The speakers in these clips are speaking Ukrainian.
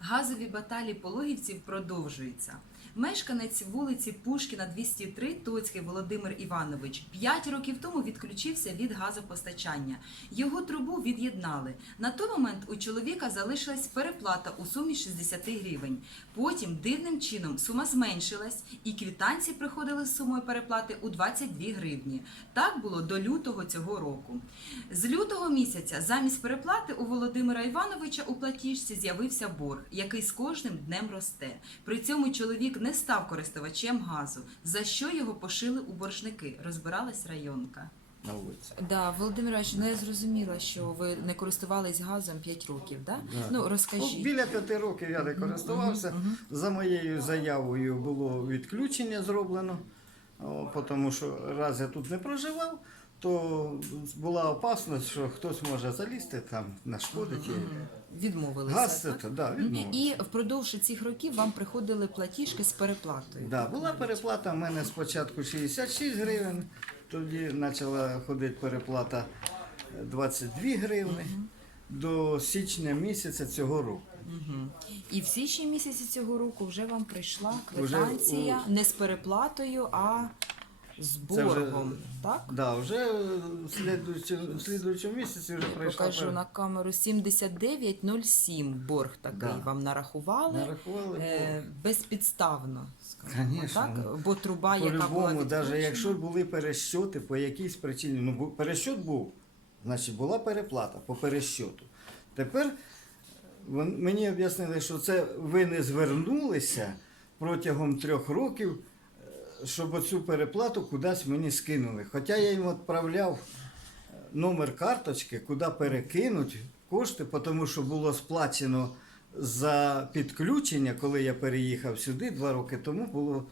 Газові баталії пологівців продовжуються. Мешканець вулиці Пушкіна 203 Тоцький Володимир Іванович 5 років тому відключився від газопостачання. Його трубу від'єднали. На той момент у чоловіка залишилась переплата у сумі 60 гривень. Потім дивним чином сума зменшилась, і квитанції приходили з сумою переплати у 22 гривні. Так було до лютого цього року. З лютого місяця замість переплати у Володимира Івановича у платіжці з'явився борг, який з кожним днем росте. При цьому чоловік не став користувачем газу, за що його пошили у боржники, розбиралась районка. на вулиці. Да, Володимир Іванович, ну я зрозуміла, що ви не користувались газом 5 років, да? Да. Ну розкажіть. біля п'яти років я не користувався. За моєю заявою було відключення зроблено, о, тому що раз я тут не проживав, то була опасність, що хтось може залізти там, нашкодити. Відмовилися. Газ це так? да, Мгм. відмовився. І впродовж цих років вам приходили платіжки з переплатою. Да, була переплата в мене спочатку 66 гривень, тоді почала ходити переплата 22 гривні до січня місяця цього року. Мгм. І в січні місяці цього року вже вам прийшла Вже квитанція не з переплатою, а з Це вже- боргом. Так? Да, вже в слідуючому, в слідуючому місяці вже прийшла Покажу пер- на камеру 7907 борг такий Да. вам нарахували. нарахували. Е, безпідставно, скажімо Конечно. так, бо труба, яка була навіть якщо були перещоти по якійсь причині, ну перещот був, значить була переплата по перещоту. Тепер мені об'яснили, що це ви не звернулися протягом трьох років, щоб оцю переплату кудись мені скинули. Хоча я їм відправляв е, номер карточки, куди перекинуть кошти, тому що було сплачено за підключення, коли я переїхав сюди два роки тому, було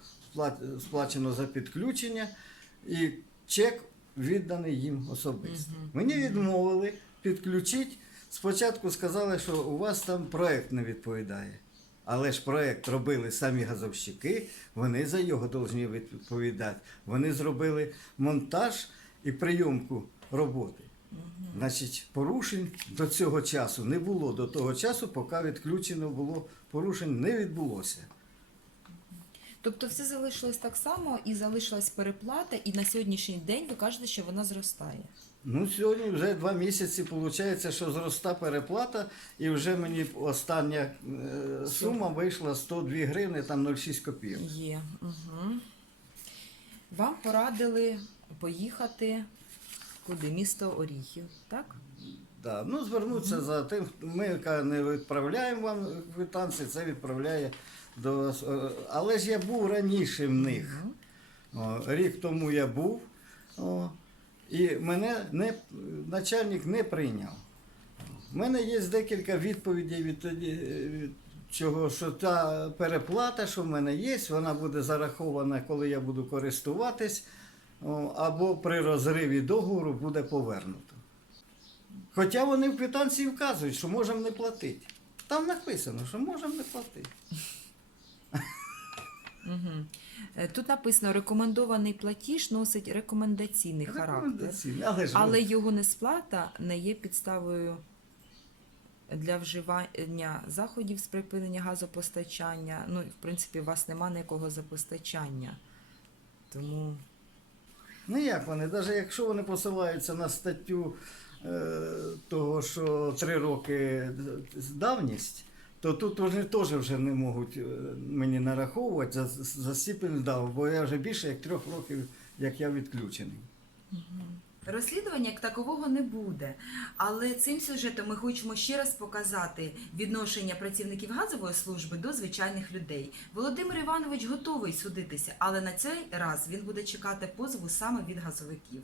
сплачено за підключення і чек відданий їм особисто. Мені відмовили підключити. Спочатку сказали, що у вас там проект не відповідає. Але ж проект робили самі газовщики, вони за його повинні відповідати. Вони зробили монтаж і прийомку роботи. Значить, порушень до цього часу не було. До того часу, поки відключено було, порушень не відбулося. Тобто все залишилось так само і залишилась переплата, і на сьогоднішній день ви кажете, що вона зростає. Ну, сьогодні вже два місяці виходить, що зроста переплата, і вже мені остання е, сума вийшла 102 гривни, там 0,6 копійок. Є. Угу. Вам порадили поїхати куди? Місто Оріхів, так? Да. Ну, звернутися за тим, ми не відправляємо вам квитанції, це відправляє до вас. Е, Але ж я був раніше в них. О, рік тому я був, о, і мене не, начальник не прийняв. У мене є декілька відповідей від, тоді, е, від чого, що та переплата, що в мене є, вона буде зарахована, коли я буду користуватись, о, або при розриві договору буде повернуто. Хоча вони в квитанції вказують, що можемо не платити. Там написано, що можемо не платити. Угу. Тут написано, рекомендований платіж носить рекомендаційний характер. Але ж але його несплата не є підставою для вживання заходів з припинення газопостачання. Ну, в принципі, у вас нема ніякого запостачання. Тому Ну як вони, навіть якщо вони посилаються на статтю того, що три роки давність, то тут вони теж вже не можуть е, мені нараховувати за, за степень дав, бо я вже більше як трьох років, як я відключений. Розслідування як такового не буде. Але цим сюжетом ми хочемо ще раз показати відношення працівників газової служби до звичайних людей. Володимир Іванович готовий судитися, але на цей раз він буде чекати позову саме від газовиків.